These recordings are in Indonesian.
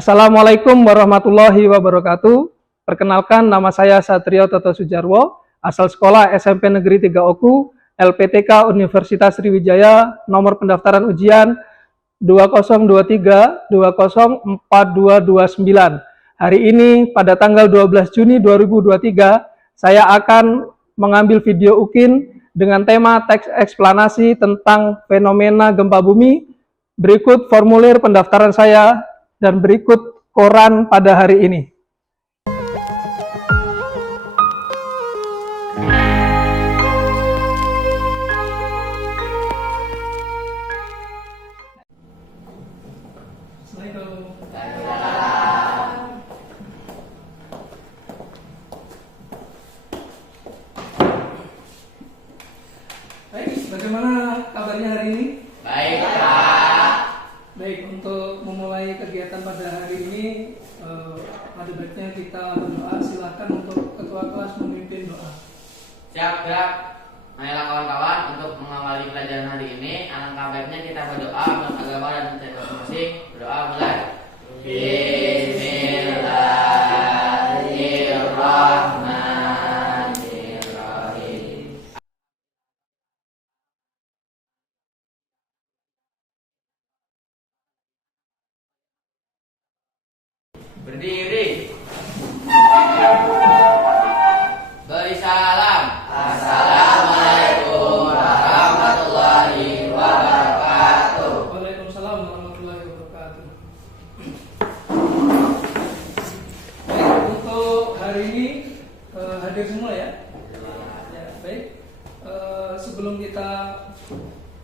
Assalamualaikum warahmatullahi wabarakatuh. Perkenalkan, nama saya Satrio Toto Sujarwo, asal sekolah SMP Negeri 3 Oku, LPTK Universitas Sriwijaya, nomor pendaftaran ujian 2023-204229. Hari ini pada tanggal 12 Juni 2023, saya akan mengambil video UKIN dengan tema teks eksplanasi tentang fenomena gempa bumi. Berikut formulir pendaftaran saya dan berikut koran pada hari ini. Baik, bagaimana kabarnya hari ini? Baik, Pak. Baik, untuk memulai kegiatan pada hari ini, pada baiknya kita berdoa. Silakan untuk ketua kelas memimpin doa. Siap. Ayolah kawan-kawan, untuk mengawali pelajaran hari ini, alangkah baiknya kita berdoa menurut agama dan mencari masing-masing. Berdoa mulai. Bismillahirrahmanirrahim. Berdiri. Beri salam. Assalamualaikum warahmatullahi wabarakatuh. Waalaikumsalam warahmatullahi wabarakatuh. Baik, untuk hari ini hadir semua ya. Ya, baik. Sebelum kita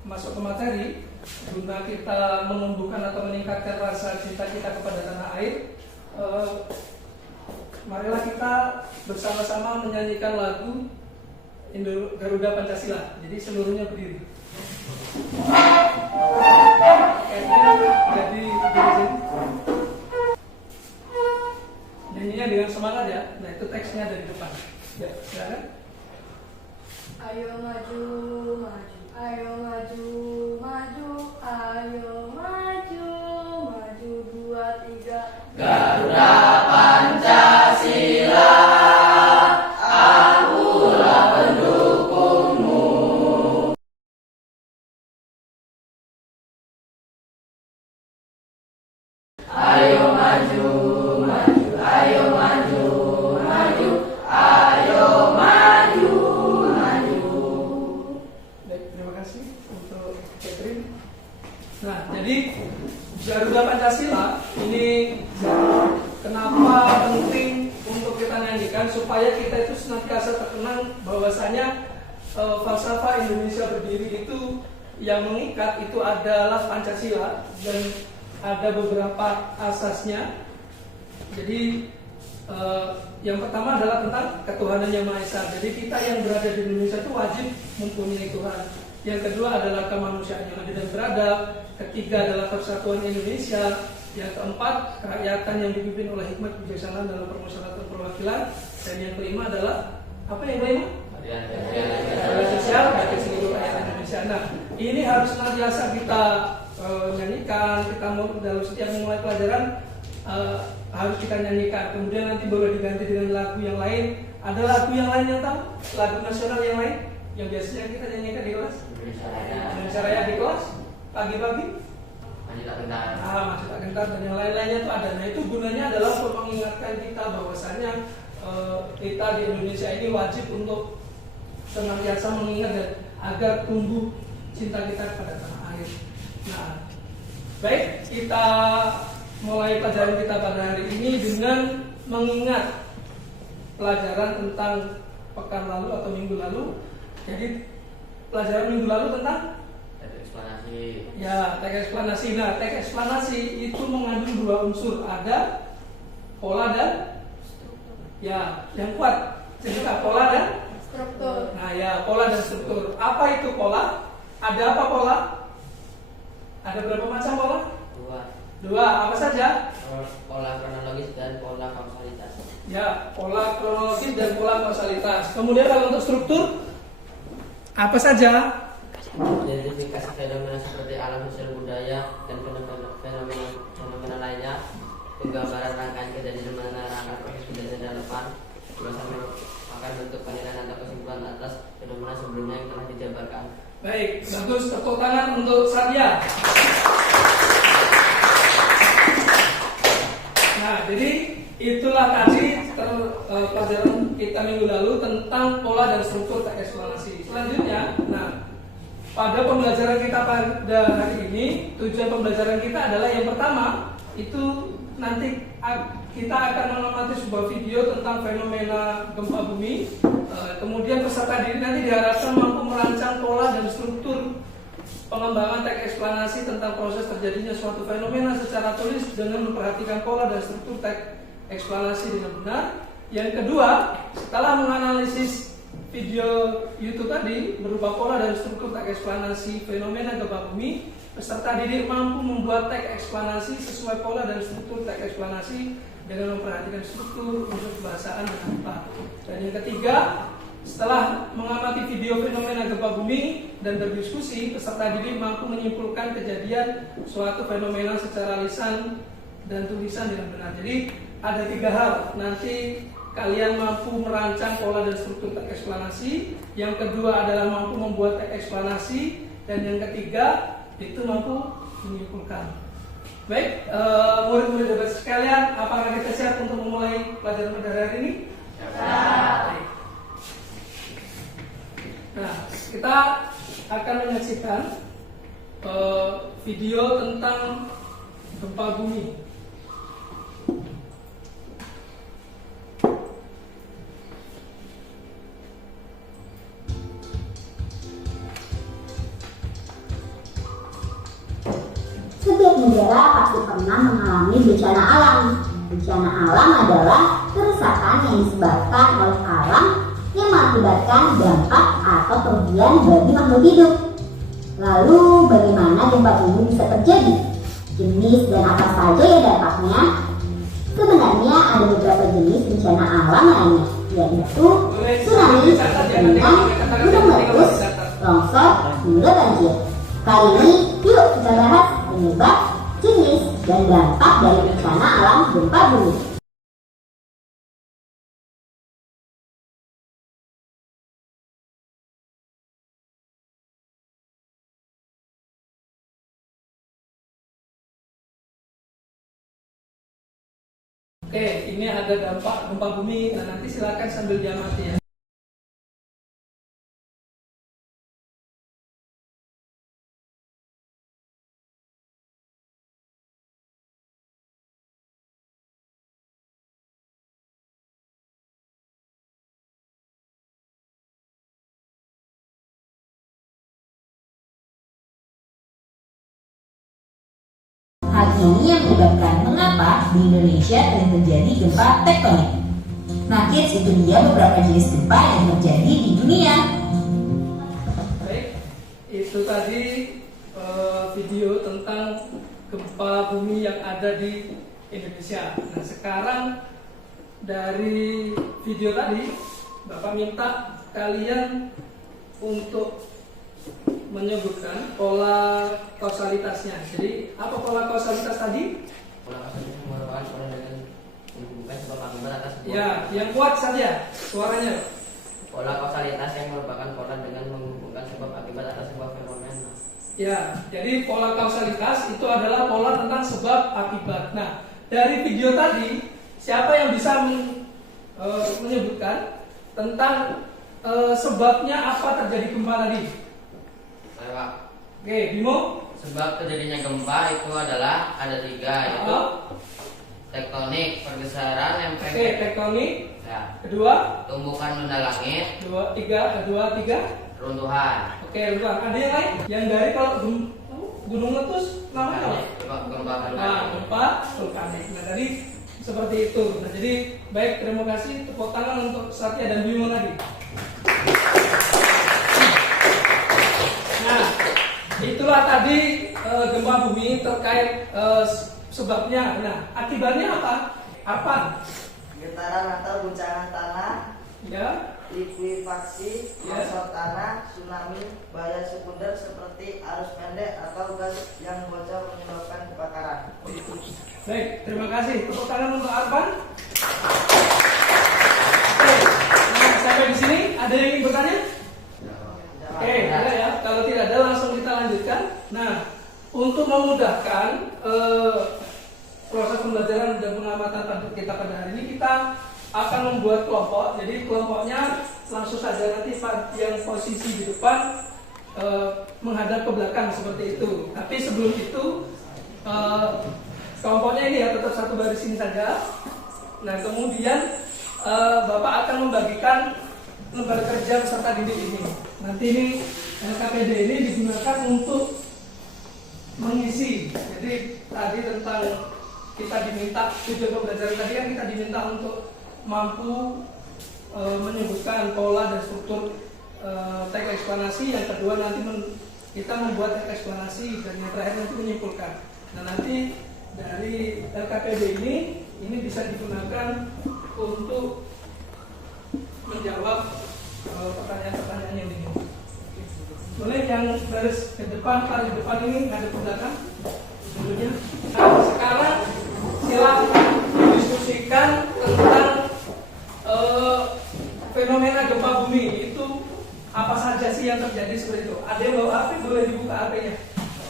masuk ke materi, guna kita menumbuhkan atau meningkatkan rasa cinta kita kepada tanah air, marilah kita bersama-sama menyanyikan lagu Garuda Pancasila. Jadi seluruhnya berdiri. Jadi nyanyinya dengan semangat ya. Nah, itu teksnya dari depan. Ya, silakan. Ayo maju, maju, ayo maju, maju, ayo maju, maju 2, 3. Garuda Pancasila, akulah pendukungmu. Ayo maju, maju, ayo maju, maju, ayo maju, maju. Baik, terima kasih untuk Catherine. Nah, jadi Garuda Pancasila ini kenapa penting untuk kita nyanyikan, supaya kita itu senantiasa terkenang bahwasanya falsafah Indonesia berdiri itu yang mengikat itu adalah Pancasila dan ada beberapa asasnya. Jadi yang pertama adalah tentang ketuhanan yang Maha Esa. Jadi kita yang berada di Indonesia itu wajib mempunyai Tuhan. Yang kedua adalah kemanusiaan yang adil dan beradab. Ketiga adalah persatuan Indonesia. Yang keempat, kerakyatan yang dipimpin oleh hikmat kebijaksanaan dalam permusyawaratan perwakilan. Dan yang kelima adalah apa yang kelima? Keadilan sosial bagi seluruh rakyat Indonesia. Nah, ini harus senantiasa kita nyanyikan. Kita mau dalam setiap memulai pelajaran harus kita nyanyikan. Kemudian nanti boleh diganti dengan lagu yang lain. Ada lagu yang lain yang tahu? Lagu nasional yang lain yang biasanya kita nyanyikan di kelas? Indonesia Raya di kelas pagi-pagi. Masih tak gentar dan yang lain-lainnya itu ada. Nah, itu gunanya adalah untuk mengingatkan kita bahwasanya kita di Indonesia ini wajib untuk senantiasa mengingat dan agar tumbuh cinta kita kepada tanah air. Nah, baik, kita mulai pelajaran kita pada hari ini dengan mengingat pelajaran tentang pekan lalu atau minggu lalu. Jadi pelajaran minggu lalu tentang ya, teks eksplanasi. Nah, teks eksplanasi itu mengandung dua unsur, ada pola dan ya, yang kuat. Jadi pola dan Struktur. Nah, ya, pola dan struktur. Apa itu pola? Ada apa pola? Ada berapa macam pola? Dua. Apa saja? Pola kronologis dan pola kausalitas. Ya, pola kronologis dan pola kausalitas. Kemudian kalau untuk struktur apa saja? Identifikasi fenomena seperti alam sosial budaya dan fenomena lainnya, penggambaran rangkaian kejadian menerangkan proses kejadian depan, sampai akan bentuk penilaian atau kesimpulan atas fenomena sebelumnya yang telah dijabarkan. Baik, bagus. Tepuk tangan untuk Satya. Nah, jadi itulah tadi pelajaran kita minggu lalu tentang pola dan struktur teks eksplanasi. Selanjutnya, nah, pada pembelajaran kita pada hari ini, tujuan pembelajaran kita adalah yang pertama itu nanti kita akan mengamati sebuah video tentang fenomena gempa bumi. Kemudian peserta didik nanti diharapkan mampu merancang pola dan struktur pengembangan teks eksplanasi tentang proses terjadinya suatu fenomena secara tulis dengan memperhatikan pola dan struktur teks eksplanasi dengan benar. Yang kedua, setelah menganalisis video YouTube tadi berupa pola dan struktur teks eksplanasi fenomena gempa bumi, peserta didik mampu membuat teks eksplanasi sesuai pola dan struktur teks eksplanasi dengan memperhatikan struktur unsur kebahasaan dan tepat. Dan yang ketiga, setelah mengamati video fenomena gempa bumi dan berdiskusi, peserta didik mampu menyimpulkan kejadian suatu fenomena secara lisan dan tulisan dengan benar. Jadi ada 3 hal. Nanti kalian mampu merancang pola dan struktur teks eksplanasi. Yang kedua adalah mampu membuat teks eksplanasi. Dan yang ketiga itu mampu menyimpulkan. Baik, murid-murid dapat sekalian, apakah kita siap untuk memulai pelajaran pada hari ini? Siap. Nah, kita akan menyaksikan video tentang gempa bumi. Setiap negara pasti pernah mengalami bencana alam. Bencana alam adalah kerusakan yang disebabkan oleh alam yang mengakibatkan dampak atau kerugian bagi makhluk hidup. Lalu bagaimana gempa bumi bisa terjadi? Jenis dan apa saja ya dampaknya? Sebenarnya ada beberapa jenis bencana alam lainnya, yaitu tsunami, kekeringan, gunung meletus, longsor, hingga banjir. Kali ini yuk kita bahas penyebab, jenis, dan dampak dari bencana alam gempa bumi. Oke, ini ada dampak gempa bumi. Nah, nanti silakan sambil diamati ya. Hal ini yang menyebabkan mengapa di Indonesia sering terjadi gempa tektonik. Nah kids, itu dia beberapa jenis gempa yang terjadi di dunia. Baik, itu tadi video tentang gempa bumi yang ada di Indonesia. Nah, sekarang dari video tadi, Bapak minta kalian untuk menyebutkan pola kausalitasnya. Jadi apa pola kausalitas tadi? Pola kausalitas merupakan pola dengan menghubungkan sebab akibat atas sebuah. Ya, yang kuat saja suaranya. Pola kausalitas yang merupakan pola dengan menghubungkan sebab akibat atas sebuah fenomena. Ya, jadi pola kausalitas itu adalah pola tentang sebab akibat. Nah, dari video tadi siapa yang bisa menyebutkan tentang sebabnya apa terjadi gempa tadi? Pak. Oke, Bimo. Sebab terjadinya gempa itu adalah ada 3, yaitu tektonik, pergeseran lempeng. Oke, tektonik. Ya. Kedua, Tumbukan benda langit. tiga. Runtuhan. Oke, runtuhan. Ada yang lain? Yang dari kalau gunung meletus namanya apa? Gempa vulkanik. Nah, gempa vulkanik. Nah, tadi seperti itu. Nah, jadi baik, terima kasih. Tepuk tangan untuk Satya dan Bimo tadi. Nah, itulah tadi gempa bumi terkait sebabnya. Nah, akibatnya apa? Apa? Getaran atau guncangan tanah, Ya, likuifaksi, Ya. longsor tanah, tsunami, bahaya sekunder seperti arus pendek atau gas yang bocor menyebabkan kebakaran. itu. Baik, terima kasih. Tepuk tangan untuk Arfan. Oke, nah, sampai di sini ada yang ingin bertanya? Oke, ada ya. Kalau tidak ada langsung kita lanjutkan. Nah, untuk memudahkan proses pembelajaran dan pengamatan kita pada hari ini, kita akan membuat kelompok. Jadi kelompoknya langsung saja nanti yang posisi di depan menghadap ke belakang seperti itu. Tapi sebelum itu kelompoknya ini ya tetap satu baris ini saja. Nah kemudian Bapak akan membagikan lembar kerja peserta didik ini. Nanti ini LKPD ini digunakan untuk mengisi. Jadi tadi tentang kita diminta tujuan pembelajaran tadi kan kita diminta untuk mampu menyebutkan pola dan struktur teks eksplanasi. Yang kedua nanti kita membuat teks eksplanasi dan yang terakhir nanti menyimpulkan. Nah nanti dari LKPD ini bisa digunakan untuk menjawab pertanyaan-pertanyaan yang diminta. Boleh yang baris ke depan, paling depan ini ada ke belakang dulunya. Nah sekarang silakan diskusikan tentang fenomena gempa bumi itu apa saja sih yang terjadi seperti itu. Ada yang bawa HP, boleh dibuka HP-nya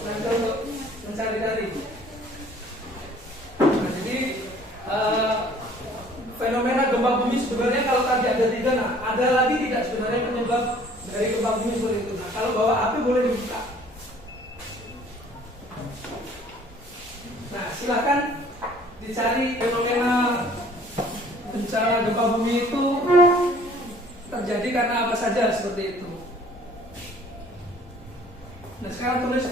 nanti untuk mencari-cari. Nah, jadi fenomena gempa bumi sebenarnya kalau tadi ada 3, nah ada lagi tidak sebenarnya penyebab dari gempa bumi seperti itu. Nah kalau bawa HP boleh dibuka. Nah silakan dicari fenomena bencana gempa bumi itu terjadi karena apa saja seperti itu. Nah sekarang tulis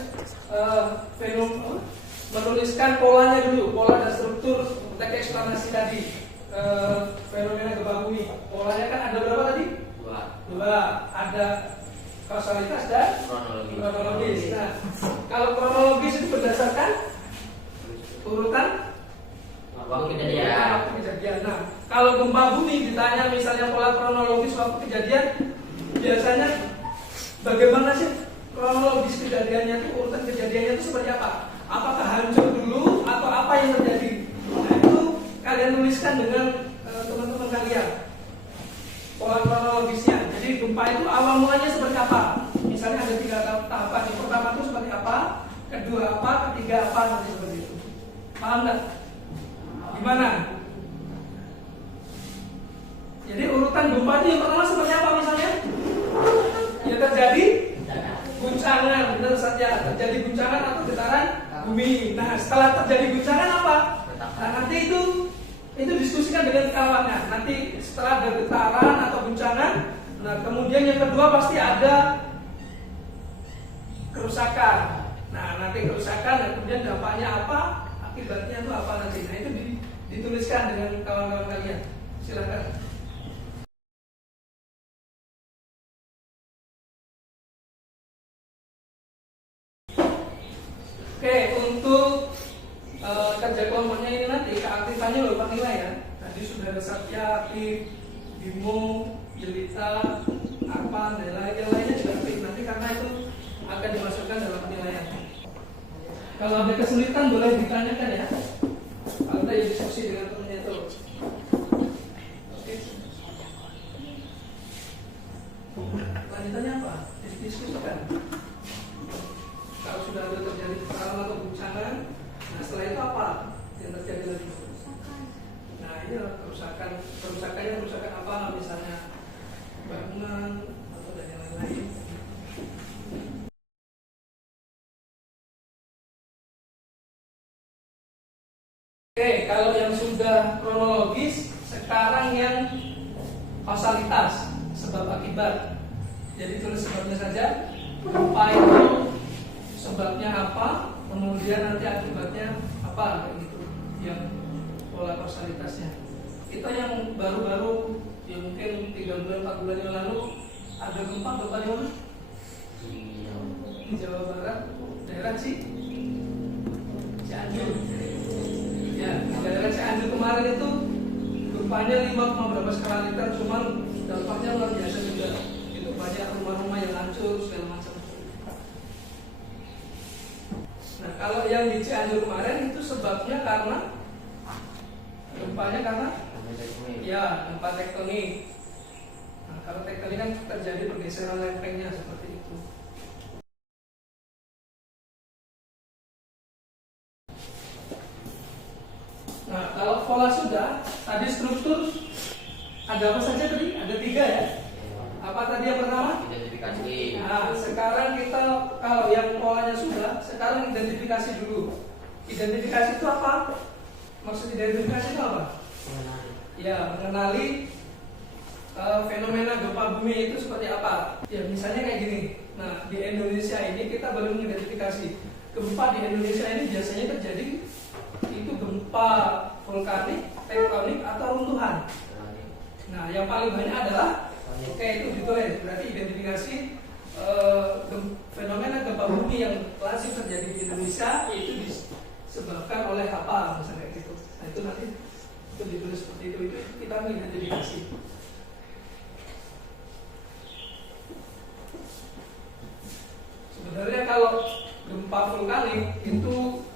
menuliskan polanya dulu, pola dan struktur teks eksplanasi tadi fenomena gempa bumi. Polanya kan ada berapa tadi? 2. Ada kausalitas dan kronologis. Nah kalau kronologis itu berdasarkan urutan waktu kejadian. Nah, kalau gempa bumi ditanya misalnya pola kronologis waktu kejadian, biasanya bagaimana sih kronologis kejadiannya itu, urutan kejadiannya itu seperti apa? Apakah hancur dulu atau apa yang terjadi? Nah, itu kalian tuliskan dengan teman-teman kalian pola kronologisnya. Jadi gempa itu awal mulanya seperti apa? Misalnya ada 3 tahapan. Yang pertama itu seperti apa? Kedua apa? Ketiga apa? Nanti seperti itu. Paham nggak? Gimana? Jadi urutan gempa itu yang pertama seperti apa misalnya? Ya terjadi guncangan, benar saja. Terjadi guncangan atau getaran bumi. Nah setelah terjadi guncangan apa? Nah nanti itu diskusikan dengan kawannya. Nanti setelah ada getaran atau guncangan, nah kemudian yang kedua pasti ada kerusakan. Nah nanti kerusakan dan kemudian dampaknya apa? Akibatnya itu apa nanti? Nah itu dituliskan dengan kawan-kawan kalian. Silakan. Oke, untuk kerja kelompoknya ini nanti keaktifannya lupa nilai ya. Tadi sudah ada Satya, aktif, Bimo, Jelita, Arpan, dan lainnya juga aktif. Nanti karena itu akan dimasukkan dalam penilaian. Kalau ada kesulitan boleh ditanyakan ya. Kalau ada diskusi dengan temannya itu. Oke. Lanjutannya apa? Diskusikan. Kalau sudah ada terjadi getaran atau guncangan, nah setelah itu apa yang terjadi lagi? Nah ini kerusakan apa? Misalnya bangunan atau dan yang lain-lain. Oke, kalau yang sudah kronologis, sekarang yang kausalitas, sebab akibat. Jadi tulis sebabnya saja. Gempa itu sebabnya apa, kemudian nanti akibatnya apa, kayak gitu. Yang pola kausalitasnya. Kita yang baru-baru, ya mungkin 3 bulan 4 bulan yang lalu ada gempa di mana? Di Jawa Barat, daerah Cianjur. Ya, daerah Cianjur kemarin itu gempanya 5, berapa skala Richter, cuman dampaknya luar biasa juga. Itu banyak rumah-rumah yang hancur segala macam. Nah, kalau yang di Cianjur kemarin itu sebabnya karena gempanya karena tektonik. ya gempa tektonik. Nah, kalau tektonik kan terjadi pergeseran lempengnya seperti itu. Nah, kalau pola sudah, tadi struktur ada apa saja tadi? Ada 3 ya. Apa tadi yang pertama? Identifikasi. Nah, sekarang kita kalau yang polanya sudah, sekarang identifikasi dulu. Identifikasi itu apa? Maksud identifikasi itu apa? Ya, mengenali fenomena gempa bumi itu seperti apa. Ya, misalnya kayak gini. Nah, di Indonesia ini kita baru mengidentifikasi gempa di Indonesia ini biasanya terjadi itu gempa vulkanik, tektonik atau runtuhan. Nah, yang paling banyak adalah oke, itu ditulis. Berarti identifikasi fenomena gempa bumi yang lazim terjadi di Indonesia itu disebabkan oleh apa, misalnya gitu. Nah, itu nanti itu ditulis seperti itu kita mengidentifikasi. Sebenarnya kalau gempa vulkanik itu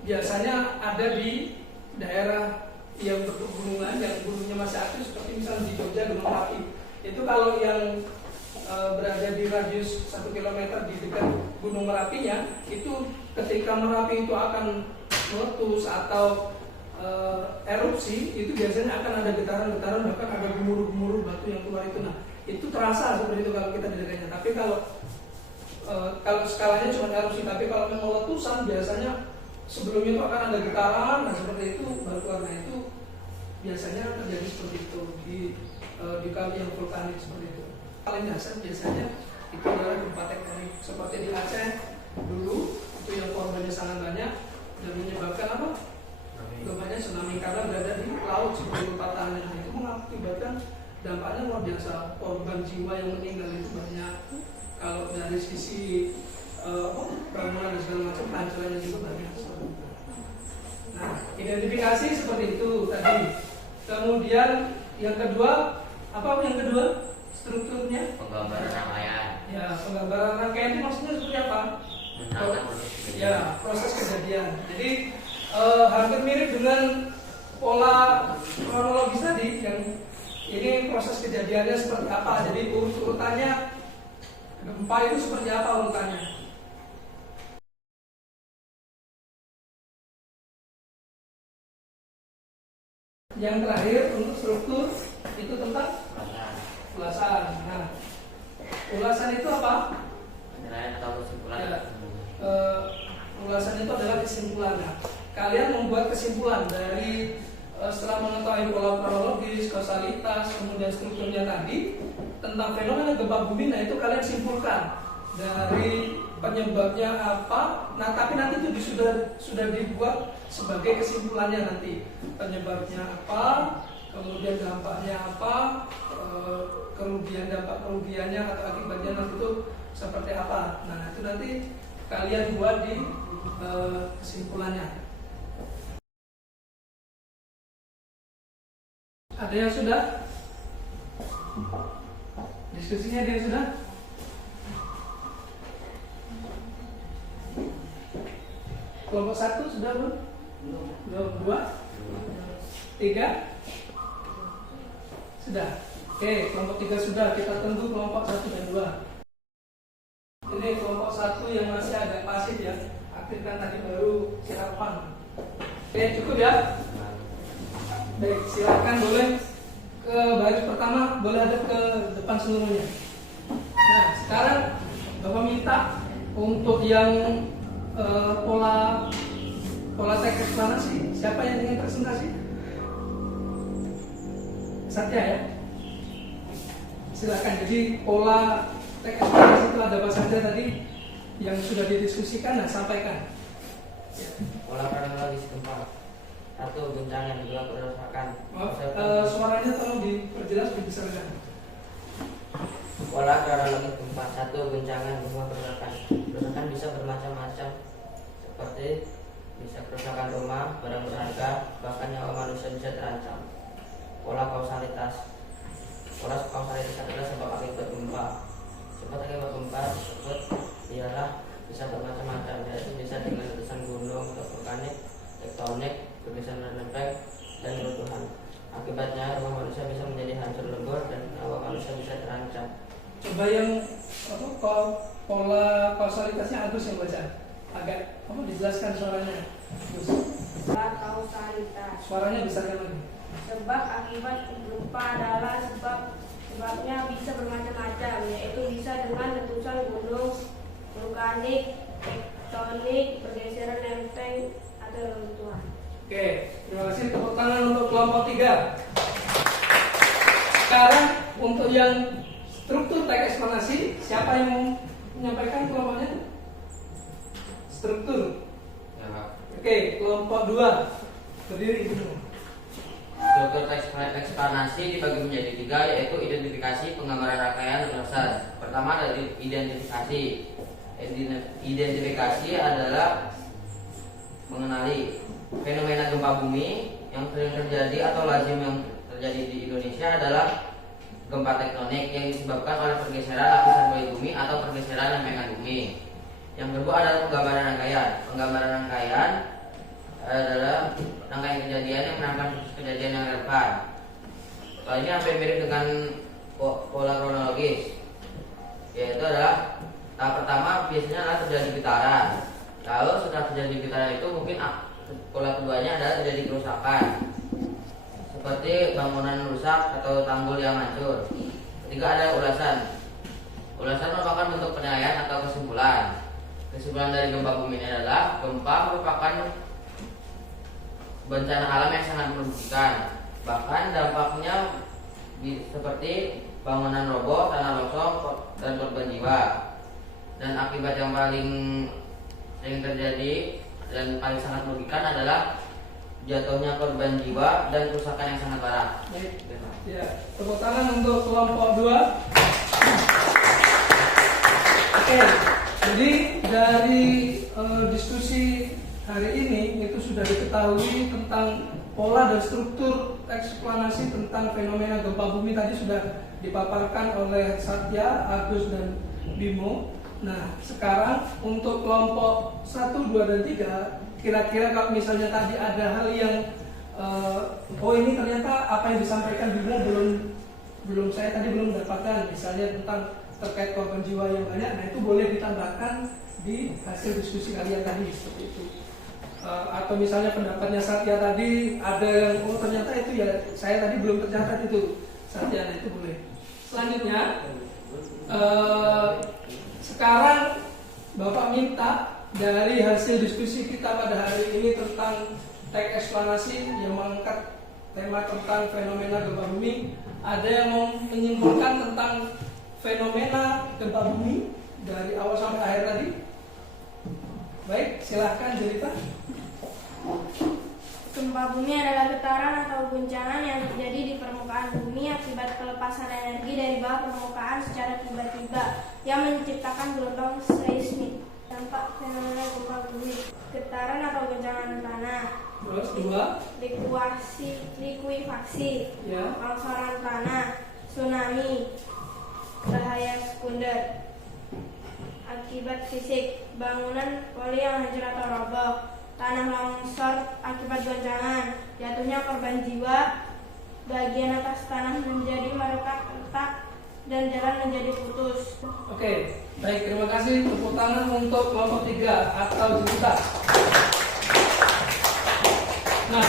biasanya ada di daerah yang berpegunungan, yang gunungnya masih aktif, seperti misalnya di Jogja, Gunung Merapi. Itu kalau yang berada di radius 1 km di dekat Gunung Merapinya, itu ketika Merapi itu akan meletus atau erupsi, itu biasanya akan ada getaran-getaran, bahkan ada gemuruh-gemuruh batu yang keluar itu. Nah, itu terasa seperti itu kalau kita di dekatnya. Tapi kalau skalanya cuma erupsi, tapi kalau memang letusan biasanya sebelumnya itu akan ada getaran, nah seperti itu baru keluar. Nah, itu biasanya terjadi seperti itu di kali yang vulkanik seperti itu. Paling dasar biasanya itu adalah gempa tektonik, seperti di Aceh dulu itu yang korbannya sangat banyak dan menyebabkan apa? Gempanya tsunami karena berada di laut seperti patahannya. Nah, itu mengakibatkan dampaknya luar biasa, korban jiwa yang meninggal itu banyak. Kalau dari sisi bangunan dan segala macam hancurannya juga banyak. Nah, identifikasi seperti itu tadi. Kemudian yang kedua, apa yang kedua? Strukturnya? Penggambaran rangkaian. Ya, penggambaran rangkaian itu maksudnya seperti apa? Ya, proses kejadian. Jadi hampir mirip dengan pola kronologis tadi, yang ini proses kejadiannya seperti apa. Jadi urutannya gempa itu seperti apa urutannya? Yang terakhir untuk struktur itu tentang ulasan. Nah, ulasan itu apa? Penilaian atau kesimpulan. Ya, ulasan itu adalah kesimpulannya. Kalian membuat kesimpulan dari setelah mengetahui pola kronologis, kausalitas, kemudian strukturnya tadi tentang fenomena gempa bumi. Nah, itu kalian simpulkan dari penyebabnya apa. Nah, tapi nanti itu sudah dibuat sebagai kesimpulannya nanti. Penyebabnya apa, kemudian dampaknya apa, dampak kerugiannya atau akibatnya nanti itu seperti apa. Nah, itu nanti kalian buat di kesimpulannya. Ada yang sudah? Diskusinya ada yang sudah? Kelompok 1 sudah belum? Belum. 2? 3? Sudah. Oke, kelompok 3 sudah. Kita tunggu kelompok 1 dan 2. Ini kelompok 1 yang masih agak pasif ya. Aktifkan tadi baru sirapan. Oke, cukup ya? Baik, silakan boleh ke baris pertama, boleh ada ke depan seluruhnya. Nah, sekarang Bapak minta untuk yang pola teks eksplanasi. Siapa yang ingin presentasi? Satya ya. Silakan. Jadi pola teks eksplanasi itu ada apa saja tadi yang sudah didiskusikan, nah sampaikan. Pola kronologis gempa. 1. Guncangan, 2. Kerusakan. Suaranya tolong diperjelas, dibesarkan. Pola kronologis gempa. 1. Guncangan, 2. Kerusakan. Kerusakan bisa bermacam-macam, seperti bisa kerusakan rumah, barang berharga, bahkan nyawa manusia bisa terancam. Pola kausalitas. Pola kausalitas adalah sebab akibat gempa. Sebab akibat gempa tersebut ialah bisa bermacam-macam, yaitu bisa dengan letusan gunung atau vulkanik, tektonik, pergeseran lempeng, Pola kausalitasnya Agus yang baca. Agak apa dijelaskan suaranya. Agus. Kausalitas. Suaranya besarkan lagi. Sebab akibat gempa adalah sebabnya bisa bermacam-macam, yaitu bisa dengan letusan gunung, vulkanik, tektonik, pergeseran lempeng, atau reruntuhan. Oke, terima kasih. Tepuk tangan untuk kelompok 3. Sekarang untuk yang struktur teks eksplanasi, siapa yang mau menyampaikan kelompoknya? Struktur. Ya, Pak. Oke, kelompok 2 berdiri dulu. Struktur teks eksplanasi dibagi menjadi 3, yaitu identifikasi, penggambaran rangkaian, dan ulasan. Pertama dari identifikasi. Identifikasi adalah mengenali fenomena gempa bumi yang sering terjadi atau lazim yang terjadi di Indonesia adalah gempa tektonik yang disebabkan oleh pergeseran lapisan bumi bumi atau pergeseran lempengan bumi. Yang kedua adalah penggambaran rangkaian. Penggambaran rangkaian adalah rangkaian kejadian yang menangkan kejadian yang relevan. Ini hampir mirip dengan pola kronologis, yaitu adalah tahap pertama biasanya adalah terjadi getaran. Lalu setelah terjadi getaran itu mungkin pola keduanya adalah terjadi kerusakan, seperti bangunan rusak atau tanggul yang hancur. Ketiga ada ulasan. Ulasan merupakan bentuk penilaian atau kesimpulan. Kesimpulan dari gempa bumi ini adalah gempa merupakan bencana alam yang sangat merugikan. Bahkan dampaknya seperti bangunan roboh, tanah longsor, dan korban jiwa. Dan akibat yang paling sering terjadi dan paling sangat merugikan adalah jatuhnya korban jiwa dan kerusakan yang sangat parah. Baik. Ya, tepuk tangan untuk kelompok 2. Oke, jadi dari diskusi hari ini itu sudah diketahui tentang pola dan struktur eksplanasi tentang fenomena gempa bumi tadi sudah dipaparkan oleh Satya, Agus, dan Bimo. Nah, sekarang untuk kelompok 1, 2, dan 3, kira-kira kalau misalnya tadi ada hal yang oh ini ternyata apa yang disampaikan Bimo belum saya tadi belum mendapatkan, misalnya tentang terkait korban jiwa yang banyak, nah itu boleh ditambahkan di hasil diskusi kalian tadi seperti itu. Atau misalnya pendapatnya Satya tadi ada yang oh ternyata itu ya saya tadi belum tercatat itu Satya, nah itu boleh. Selanjutnya sekarang Bapak minta dari hasil diskusi kita pada hari ini tentang teks eksplanasi yang mengangkat tema tentang fenomena gempa bumi, ada yang mau menyimpulkan tentang fenomena gempa bumi dari awal sampai akhir tadi? Baik, silahkan cerita. Gempa bumi adalah getaran atau guncangan yang terjadi di permukaan bumi akibat pelepasan energi dari bawah permukaan secara tiba-tiba yang menciptakan gelombang seismik. Dampak fenomena gempa bumi: getaran atau guncangan tanah. Terus 2, likuifaksi, ya. Longsoran tanah, tsunami, bahaya sekunder. Akibat fisik: bangunan poli yang hancur atau roboh, tanah longsor akibat goncangan, jatuhnya korban jiwa, bagian atas tanah menjadi meretak-retak, dan jalan menjadi putus. Oke, baik, terima kasih. Tepuk tangan untuk kelompok 3 atau juta. Nah,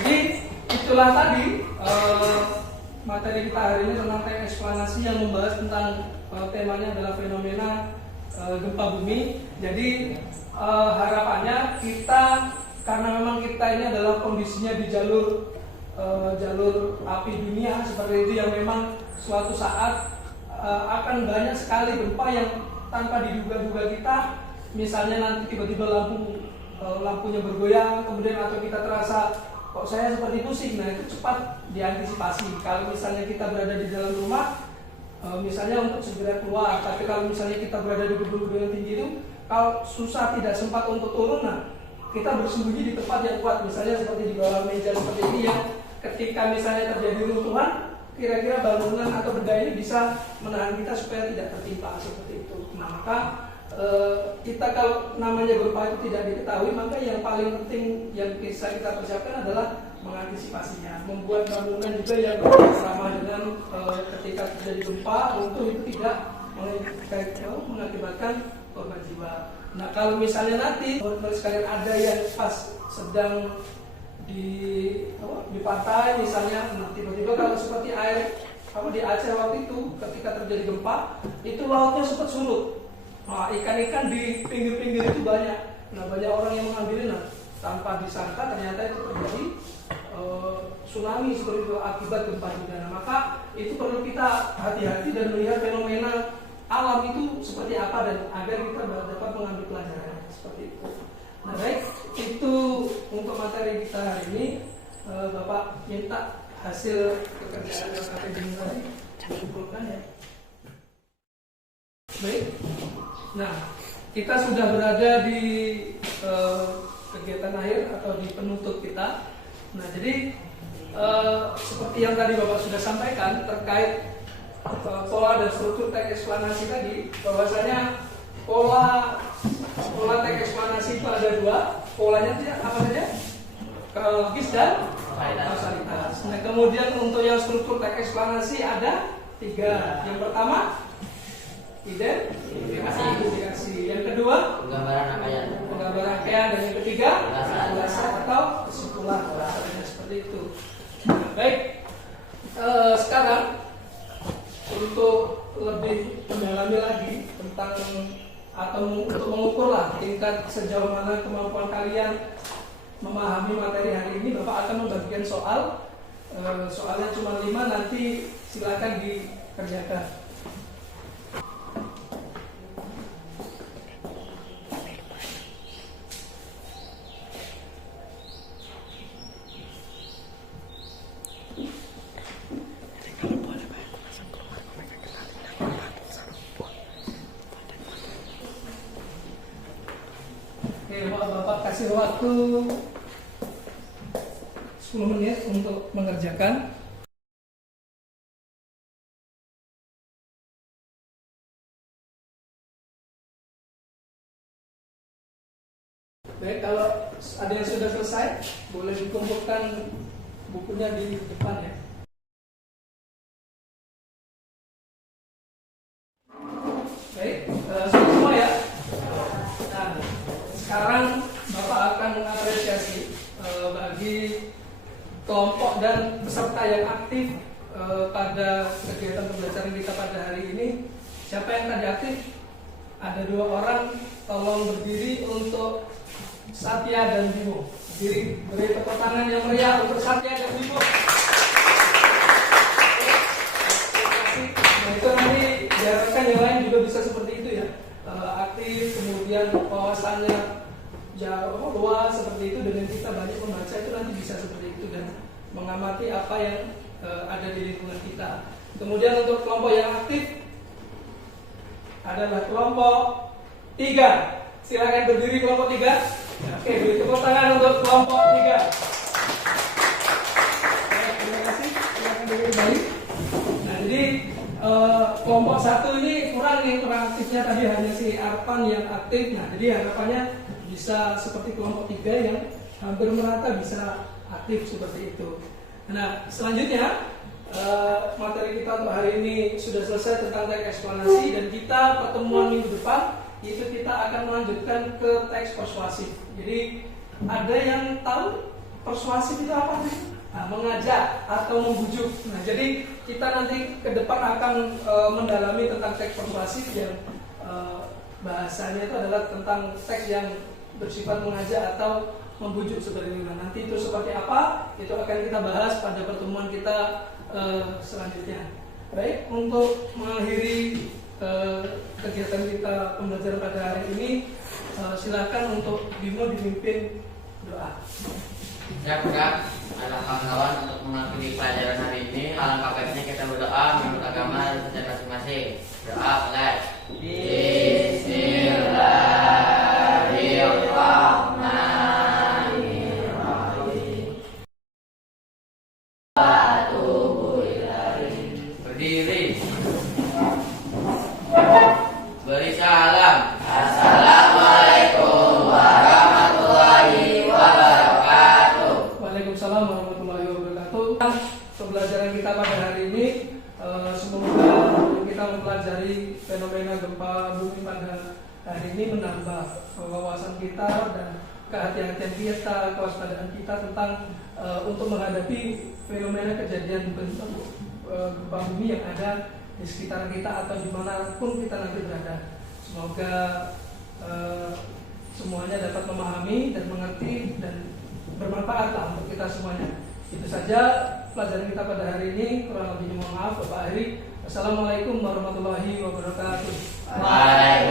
jadi itulah tadi materi kita hari ini tentang teks eksplanasi yang membahas tentang temanya adalah fenomena gempa bumi. Jadi harapannya kita, karena memang kita ini adalah kondisinya di jalur api dunia seperti itu, yang memang suatu saat akan banyak sekali gempa yang tanpa diduga-duga kita, misalnya nanti tiba-tiba lampunya bergoyang, kemudian atau kita terasa kok saya seperti pusing. Nah, itu cepat diantisipasi. Kalau misalnya kita berada di dalam rumah, misalnya untuk segera keluar. Tapi kalau misalnya kita berada di gedung-gedung yang tinggi itu, kalau susah tidak sempat untuk turun, nah kita bersembunyi di tempat yang kuat, misalnya seperti di bawah meja seperti ini, yang ketika misalnya terjadi runtuhan, kira-kira bangunan atau benda ini bisa menahan kita supaya tidak tertimpa seperti itu. Nah, maka kita kalau namanya gempa itu tidak diketahui, maka yang paling penting yang bisa kita persiapkan adalah mengantisipasinya, membuat bangunan juga yang ramah dengan ketika terjadi gempa runtuh itu tidak mengakibatkan korban jiwa. Nah, kalau misalnya nanti teman-teman sekalian ada yang pas sedang di pantai misalnya, nah tiba-tiba kalau seperti air di Aceh waktu itu ketika terjadi gempa itu lautnya sempat surut. Nah, ikan-ikan di pinggir-pinggir itu banyak. Nah, banyak orang yang mengambilnya. Nah, tanpa disangka ternyata itu terjadi tsunami seperti itu akibat gempa juga. Nah, maka itu perlu kita hati-hati dan melihat fenomena alam itu seperti apa dan agar kita dapat mengambil pelajaran seperti itu. Nah, baik, itu untuk materi kita hari ini. Bapak minta hasil pekerjaan LKP tadi dikumpulkan ya. Baik. Nah, kita sudah berada di kegiatan akhir atau di penutup kita. Nah, jadi seperti yang tadi Bapak sudah sampaikan terkait pola dan struktur teks eksplanasi tadi, bahwasanya pola teks eksplanasi itu ada dua. Polanya apa saja? Kronologis dan kausalitas. Nah, kemudian untuk yang struktur teks eksplanasi ada 3. Yang pertama identifikasi. Yang kedua penggambaran rangkaian, dan yang ketiga ulasan atau kesimpulan. Seperti itu. Nah, baik, sekarang untuk lebih mendalami lagi tentang atau untuk mengukurlah tingkat sejauh mana kemampuan kalian memahami materi hari ini, Bapak akan membagikan soal. Soalnya cuma 5, nanti silakan dikerjakan. Bapak kasih waktu 10 menit untuk mengerjakan. Baik, kalau ada yang sudah selesai, boleh dikumpulkan bukunya di depan ya. Baik, sudah semua ya. Nah, sekarang Bapak akan mengapresiasi bagi kelompok dan peserta yang aktif pada kegiatan pembelajaran kita pada hari ini. Siapa yang tadi aktif? Ada 2 orang. Tolong berdiri untuk Satya dan Bimo. Beri tepuk tangan yang meriah untuk Satya dan Bimo. Nah, itu nanti diharapkan yang lain juga bisa seperti itu ya. Aktif, kemudian wawasannya luas seperti itu, dengan kita banyak membaca itu nanti bisa seperti itu dan mengamati apa yang ada di lingkungan kita. Kemudian untuk kelompok yang aktif adalah kelompok 3. Silakan berdiri kelompok 3. Oke, beri tepuk tangan untuk kelompok 3. Terima kasih. Silakan berdiri kembali. Nah, jadi kelompok 1 ini kurang aktifnya, tadi hanya si Arpan yang aktif. Nah, jadi harapannya bisa seperti kelompok 3 yang hampir merata bisa aktif seperti itu. Nah, selanjutnya materi kita untuk hari ini sudah selesai tentang teks eksplanasi, dan kita pertemuan minggu depan itu kita akan melanjutkan ke teks persuasif. Jadi ada yang tahu persuasif itu apa sih? Nah, mengajak atau membujuk. Nah, jadi kita nanti ke depan akan mendalami tentang teks persuasif yang bahasanya itu adalah tentang teks yang bersifat mengajak atau membujuk seperti itu. Nah, nanti itu seperti apa? Itu akan kita bahas pada pertemuan kita selanjutnya. Baik, untuk mengakhiri kegiatan kita pembelajaran pada hari ini, silakan untuk Bimo dipimpin doa. Siap, Kak. Anak kawan-kawan, untuk mengakhiri pelajaran hari ini, alangkah baiknya kita berdoa menurut agama dan sejarah masing-masing. Doa mulai. Bismillahirrahmanirrahim. Berdiri. Beri salam. Assalamualaikum warahmatullahi wabarakatuh. Waalaikumsalam warahmatullahi wabarakatuh. Pembelajaran kita pada hari ini semoga kita mempelajari fenomena gempa bumi ini menambah wawasan kita dan kehati-hatian kita, kewaspadaan kita tentang untuk menghadapi fenomena kejadian gempa bumi yang ada di sekitar kita atau dimanapun kita nanti berada. Semoga semuanya dapat memahami dan mengerti dan bermanfaat lah untuk kita semuanya. Itu saja pelajaran kita pada hari ini. Kurang lebihnya mohon maaf. Bapak Heri. Assalamualaikum warahmatullahi wabarakatuh. Waalaikumsalam.